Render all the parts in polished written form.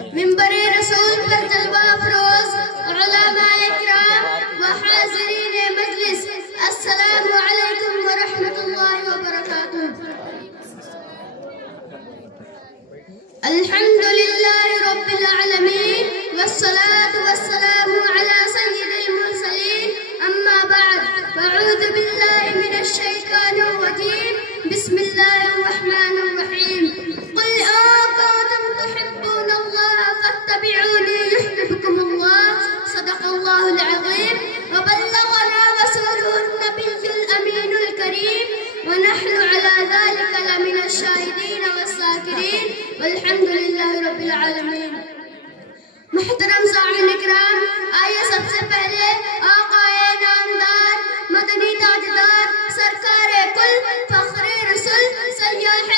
منبر رسول پر جلوہ افروز علماء اکرام و حاضرین مجلس، السلام علیکم ورحمۃ اللہ وبرکاتہ۔ الحمد للہ رب العالمین والصلاة والسلام على سید المرسلین، اما بعد فاعوذ باللہ من الشیطان الرجیم، بسم اللہ الرحمن الرحیم۔ قل ان کنتم تحبون اللہ فاتبعونی یحببکم اللہ، صدق اللہ العظیم۔ وبلغنا رسوله النبی الامین الکریم، ونحن على ذلك لمن الشاہدین والذاکرین، والحمد للہ رب العالمین۔ محترم سامعین اکرام، آئیے سب سے پہلے آقائے نامدار، مدنی تاجدار، سرکار کل، فخر رسول، سیاح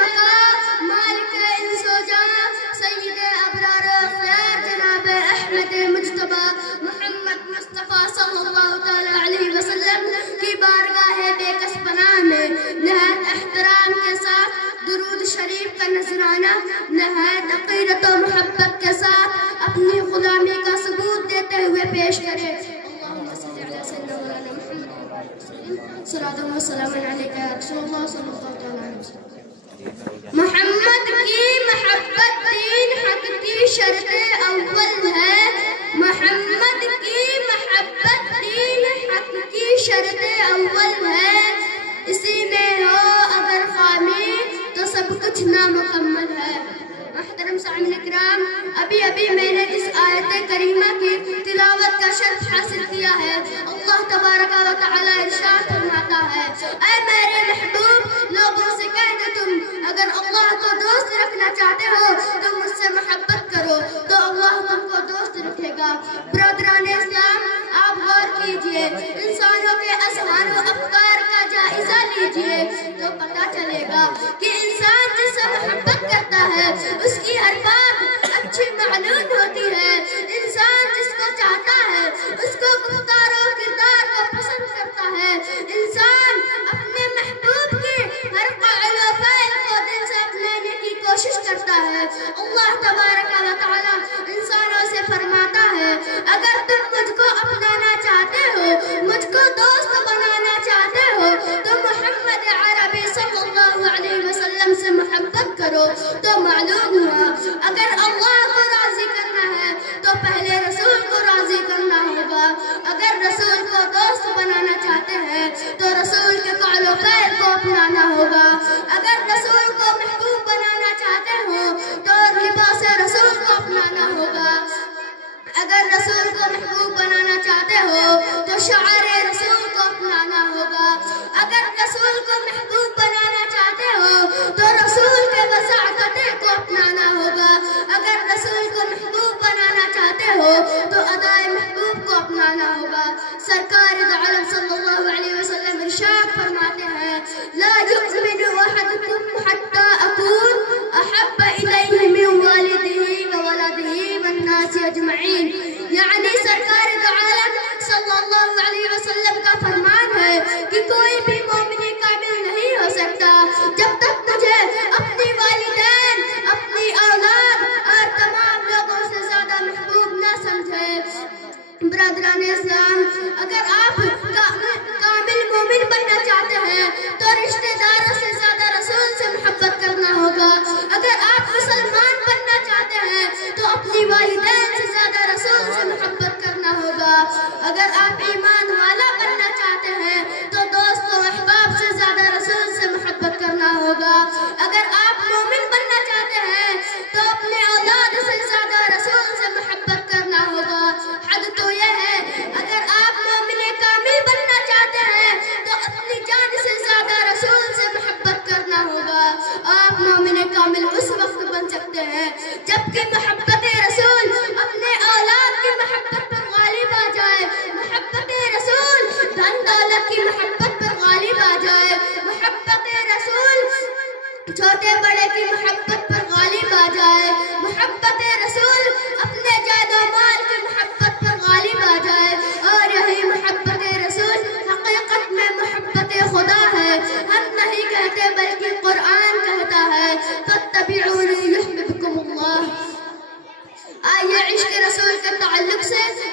مقام، مالک انس و جان، سید ابرار اخیار جناب احمد مجتبی محمد مصطفیٰ صلی اللہ تعالی علیہ وسلم کی بارگاہ بے کس پناہ میں نہایت احترام کے ساتھ درود شریف کا نذرانہ نہایت عقیدت و محبت کے ساتھ اپنی غلامی کا ثبوت دیتے ہوئے پیش کرے۔ اللہم صلی علی سیدنا مولانا محمد صلاۃ و سلام علیک یا رسول اللہ صلی اللہ علیہ وسلم۔ محمد کی محبت دین حق کی شرط اول ہے، محمد کی محبت دین حق کی شرط اول ہے، اسی میں ہو اگر خامی تو سب کچھ نامکمل ہے۔ محترم سامعین اکرام، ابھی میں نے اس آیت کریمہ کی تلاوت کا شرف حاصل کیا ہے۔ اللہ تبارک و تعالی ارشاد فرماتا ہے، اے میرے محبوب، لوگوں سے کہہ دو تم اگر اللہ کو دوست رکھنا چاہتے ہو تو مجھ سے محبت کرو تو اللہ تم کو دوست رکھے گا۔ برادران اسلام، آپ غور کیجئے، انسانوں کے اذہان و افکار کا جائزہ لیجئے تو پتہ چلے گا کہ انسان جس سے محبت کرتا ہے اس کی ہر بات اچھی معلوم ہوتی ہے، انسان جس کو چاہتا ہے اس کو گفتار و کردار کو پسند کرتا ہے، انسان اپنے محبوب کے ہر قول و فعل کو دل سے اپنانے کی کوشش کرتا ہے۔ اللہ تبارک و تعالی انسانوں سے فرماتا ہے، اگر تم مجھ کو اپنانا چاہتے ہو، مجھ کو دوست بنانا چاہتے ہو تو محمد عربی صلی اللہ علیہ وسلم سے محبت کرو۔ تو معلوم ہوا اگر اللہ کو راضی کرنا ہے تو پہلے رسول کو راضی کرنا ہوگا، اگر رسول کو دوست بنانا چاہتے ہیں تو رسول کے قول و فعل کو اپنانا ہوگا، اگر رسول کو محبوب بنانا چاہتے ہو تو لباس رسول کو اپنانا ہوگا، اگر رسول کو محبوب بنانا چاہتے ہو تو شعار رسول کو اپنانا ہوگا، اگر رسول کو محبوب بنانا چاہتے ہو تو رسول کے وضاحتیں کو اپنانا ہوگا، اگر رسول کو محبوب بنانا چاہتے ہو تو ادائے محبوب کو اپنانا ہوگا۔ سرکار دو عالم صلی اللہ علیہ وسلم ارشاد فرماتے ہیں، لا یؤمن احدکم حتی اکون احب الیہ من والدہ وولدہ والناس اجمعین، یعنی سرکار دو عالم صلی اللہ علیہ وسلم کا فرمان ہے کہ کوئی بھی مومن کامل نہیں ہو سکتا جب تک مجھے اپنی والدین، اپنی اولاد اور تمام لوگوں سے زیادہ محبوب نہ سمجھے۔ برادران اسلام، اگر آپ کامل مومن بننا چاہتے ہیں تو رشتہ داروں سے زیادہ رسول سے محبت کرنا ہوگا، اگر آپ مسلمان بننا چاہتے ہیں تو اپنی والدین سے زیادہ رسول سے محبت کرنا ہوگا، اگر آپ ایمان والا بننا چاہتے ہیں تو دوست و احباب سے زیادہ رسول سے محبت کرنا ہوگا، اگر آپ مومن بننا چاہتے ہیں تو اپنے اولاد سے زیادہ رسول سے محبت کرنا ہوگا۔ حد تو یہ ہے اگر آپ مومن کامل بننا چاہتے ہیں تو اپنی جان سے زیادہ رسول سے محبت کرنا ہوگا۔ آپ مومن کامل اس وقت بن سکتے ہیں جبکہ محبت رسول اپنے اولاد کی محبت پر غالب آ جائے، محبت رسول دھن دولت کی محبت پر غالب آ جائے، محبت رسول چھوٹے بڑے کی محبت پر غالب آ جائے، محبت رسول اپنے جائیداد و مال کی محبت پر غالب آ جائے، اور یہی محبت رسول حقیقت میں محبت خدا ہے۔ ہم نہیں کہتے بلکہ قرآن کہتا ہے، فاتبعونی یحببکم اللہ۔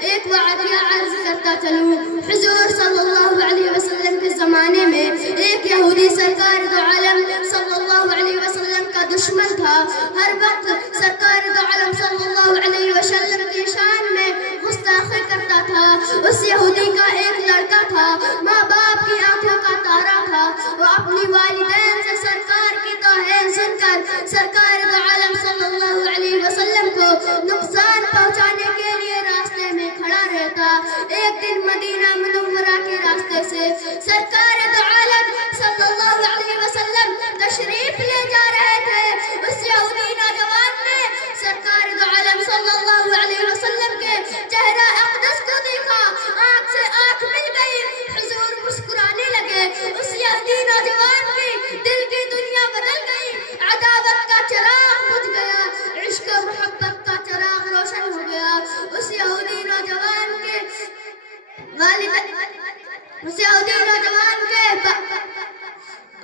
ایک واقعہ عرض کرتا چلوں. حضور صلی اللہ علیہ وسلم کے زمانے میں ایک یہودی سرکار دو عالم صلی اللہ علیہ وسلم کا دشمن تھا. ہر وقت سرکار دو عالم صلی اللہ علیہ وسلم کی شان میں گستاخی کرتا تھا. اس یہودی کا ایک لڑکا تھا، ماں باپ کی آنکھوں کا تارا تھا. وہ اپنی والدین سے سرکار کی توہین سن کر سرکار دو عالم صلی اللہ علیہ وسلم کو نقصان پہنچانے کے لیے راستے میں کھڑا رہتا. ایک دن مدینہ منورہ کے راستے سے سرکار دو عالم صلی اللہ علیہ وسلم تشریف لے جا رہے تھے. اس یہودی نوجوان نے سرکار دو عالم صلی اللہ علیہ وسلم کے چہرہ اقدس کو دیکھا، آنکھ سے آنکھ مل گئی. حضور مسکرانے لگے. اس یہودی نوجوان کی دل کی دنیا بدل گئی. عداوت کا چراغ بجھ گیا، عشق و محبت کا چراغ روشن ہو گیا. اس یہودی نوجوان کے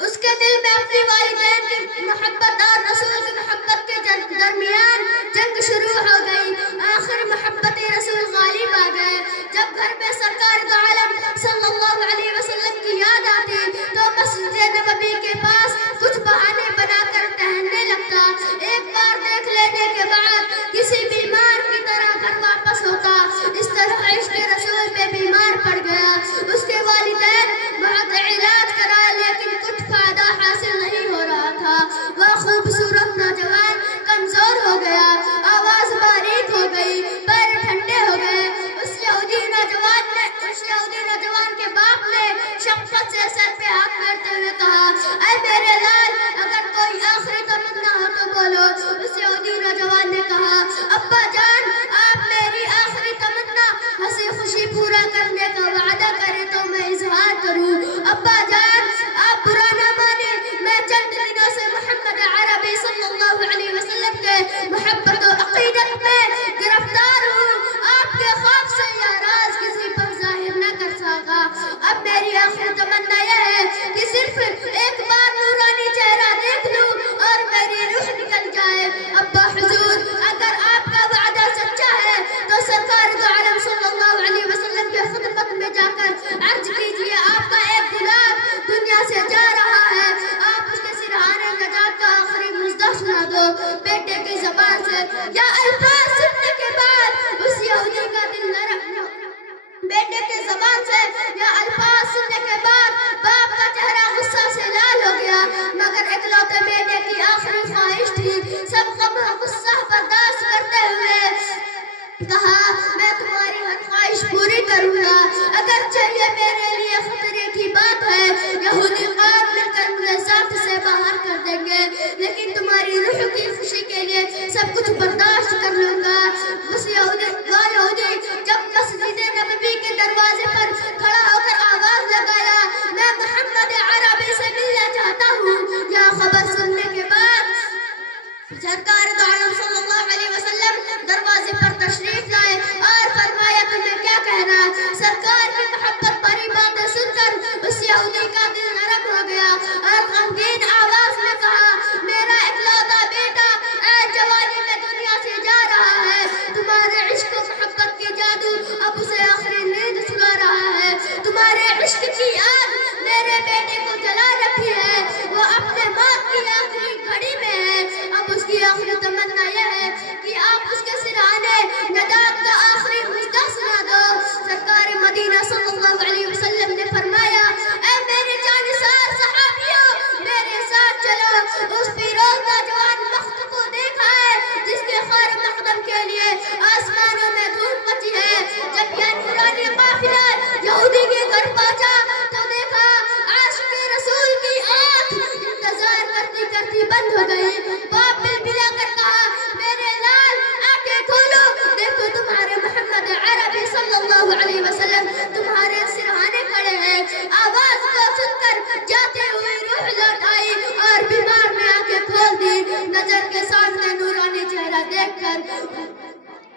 اس کے دل میں اپنی والدین کی محبت اور رسول کی محبت کے درمیان جنگ شروع ہو گئی. آخر محبت رسول غالب آ گئے. جب گھر میں سرکار دو عالم صلی اللہ علیہ وسلم کی یاد آتی تو مسجد نبوی کے پاس کچھ بہانے بنا کر ٹہلنے لگتا. ایک بار دیکھ لینے کے بعد کسی بیمار کی طرح گھر واپس ہوتا. اس طرح عشق رسول پہ بیمار پڑ گیا. اس کے والدین بہت علاج کرائے لیکن کچھ فائدہ حاصل نہیں ہو رہا تھا. وہ خوبصورت نوجوان کمزور ہو گیا، آواز باریک ہو گئی، پیر ٹھنڈے ہو گئے. اس یہودی نوجوان کے باپ نے شفقت سے سر پہ ہاتھ پھیرتے ہوئے کہا، اے میرے لال، اگر کوئی آخری تمنا ہو تو بولو. اس یہودی نوجوان نے کہا، ابا جان، آپ میری آخری تمنا ہنسی خوشی پورا کرنے کا وعدہ کریں تو میں اظہار کروں. ابا جان، آپ برا نہ مانے، میں چند دنوں سے محمد عربی صلی اللہ علیہ وسلم کے محبت و عقیدت میں گرفتار ہوں. آپ کے خوف سے یہ راز کسی پر ظاہر نہ کر سکا. اب میری آخری تمنا یہ ہے کہ صرف ایک بار نورانی چہرہ دیکھ لوں اور میری روح نکل جائے. ابا حضور، اگر آپ کا وعدہ سچا ہے تو سرکار دو عالم صلی اللہ علیہ وسلم کے خدمت میں جا کر عرض کیجئے، آپ کا ایک غلام دنیا سے جا رہا ہے. آپ اس کے سرحانہ نجات کا آخری مژدہ سنا دو. بیٹے کی زبان سے یا الفاظ سننے کے بعد اس یہودی کا دل بیٹے کے زبان سے یا الفاظ سننے کے بعد باپ کا چہرہ غصہ سے لال ہو گیا. مگر اکلوتے بیٹے کی آخری خواہش تھی. سب غم و غصہ برداشت کرتے ہوئے کہا، میں تمہاری ہر خواہش پوری کروں گا، اگرچہ یہ میرے لیے خطرے کی بات ہے. یہودی قوم مل کر مجھے ذات سے باہر کر دیں گے، لیکن تمہاری روح کی خوشی کے لیے سب کچھ برداشت کر لوں گا. اس یہودی جب مسجد نبوی کے دروازے پر کھڑا ہو کر آواز لگایا، میں محمد عربی سے ملنا چاہتا ہوں. یہ خبر سننے کے بعد سرکار دو عالم صلی اللہ علیہ وسلم دروازے پر تشریف لائے اور فرمایا، تمہیں کیا کہنا ہے؟ سرکار کی محبت بھری باتیں سن کر اس یہودی کا دل نرم ہو گیا اور غمگین آواز میں کہا، میرا اکلوتا بیٹا اے جوانی میں دنیا سے جا رہا ہے. تمہارے عشق و محبت کی جادو اب اسے آخری نیند سلا رہا ہے. تمہارے عشق کی آگ میرے بیٹے کو جلا رکھی ہے. وہ اپنے موت کی آخری گھڑی میں ہے. اب اس کی آخری تمنا یہ ہے کہ آپ اس کے سرحانے نجات کا آخری مژدہ سنا دو. سرکار مدینہ صلی اللہ علیہ وسلم نے فرمایا، اے میرے جانثار صحابیوں، میرے ساتھ چلو. اس فیروز نوجوان بخت کو دیکھا ہے جس کے خیر مقدم کے لیے آسمانوں میں دھوم مچی ہے. جب یہ نورانی قافلہ یہودی کے گھر پہنچا تو دیکھا عاشق رسول کی آنکھ انتظار کرتی کرتی بند ہو گئی. باپ بلبلا کر کہا، میرے لال، آنکھیں کھولو، دیکھو تمہارے محمد عربی صلی اللہ علیہ وسلم تمہارے سرحانے کھڑے ہیں. آواز کو سن کر جاتے ہوئے روح لوٹ آئی اور بیمار نے آنکھیں کھول دی. نظر کے سامنے نورانی چہرہ دیکھ کر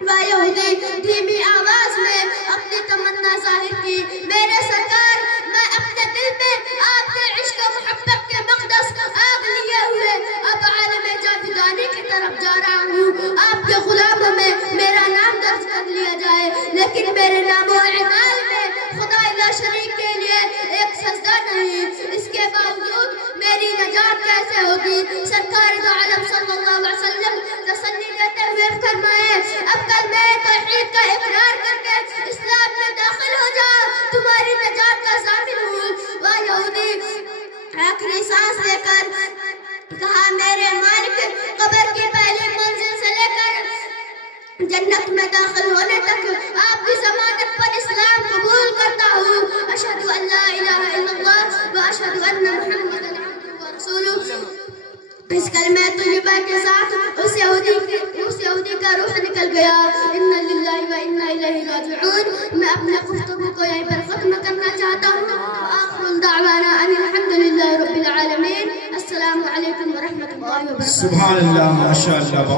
وہ یہودی دھیمی آواز میں اپنی تمنا ظاہر کی، میرے سرکار، میں اپنے دل میں آپ کے عشق و محبت کے مقدس آگ لیے ہوئے اب عالم جاویدانی کی طرف جا رہا ہوں. آپ کے غلاموں میں میرا نام درج کر لیا جائے. لیکن میرے نام و اعمال میں خدا لا شریک کے لیے ایک سجدہ نہیں، اس کے باوجود میری نجات کیسے ہوگی؟ سرکار دو عالم صلی اللہ علیہ وسلم تسلی دیتے ہوئے فرمائے اب کلمہ توحید کا اقرار کر کے اسلام میں داخل ہو جاؤ، تمہاری نجات کا ضامن ہوں۔ وہ یہودی آخری سانس لے کر کہا میرے مالک، قبر کی پہلی منزل سے لے کر جنت میں داخل ہونے تک آپ کی ضمانت پر اسلام قبول کرتا ہوں۔ اشہد ان لا الہ الا اللہ و اشہد ان محمد عبدہ و رسولہ۔ اس کلمہ طیبہ کے ساتھ اس یہودی کا روح نکل گیا۔ انا للہ و انا الیہ راجعون۔ میں اپنے گفتگو کو یہیں پر ختم کرنا چاہتا ہوں۔ آخر دعوانا ان الحمد للہ رب العالمین۔ السلام علیکم ورحمۃ اللہ وبرکاتہ۔ سبحان اللہ، ماشاء اللہ۔